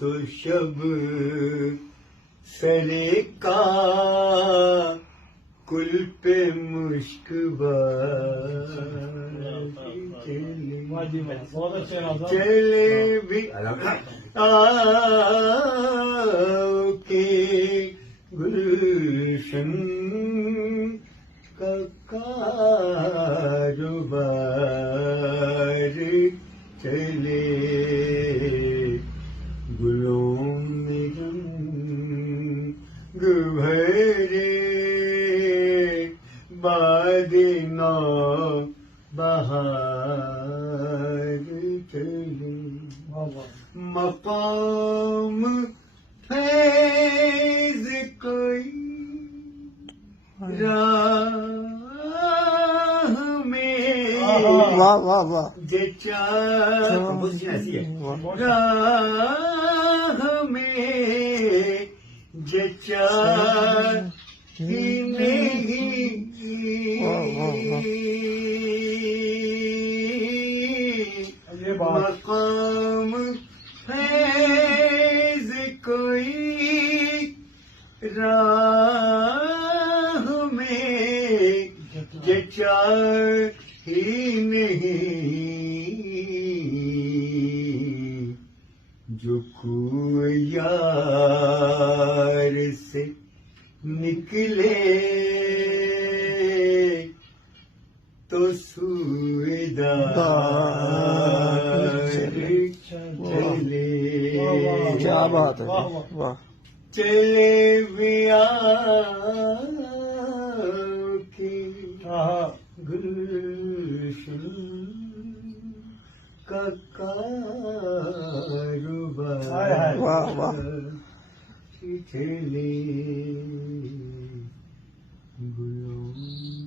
تو شب سرے کا کل پہ مشک چلے بھی آؤ کے گلشن کا کاروبار چلے گلوں میں رنگ بھرے باد نو بہار چلے مقام فیض کوئی راہ میں واہ واہ واہ راہ میں جچا ہی نہیں مقام فیض کوئی راہ میں جچا ہی نہیں جو کوئی یار سے نکلے تو سوئے دار چلے کیا بات ہے واہ چلے بیا کی گلشن کا کاروبار واہ واہ چلے گلوں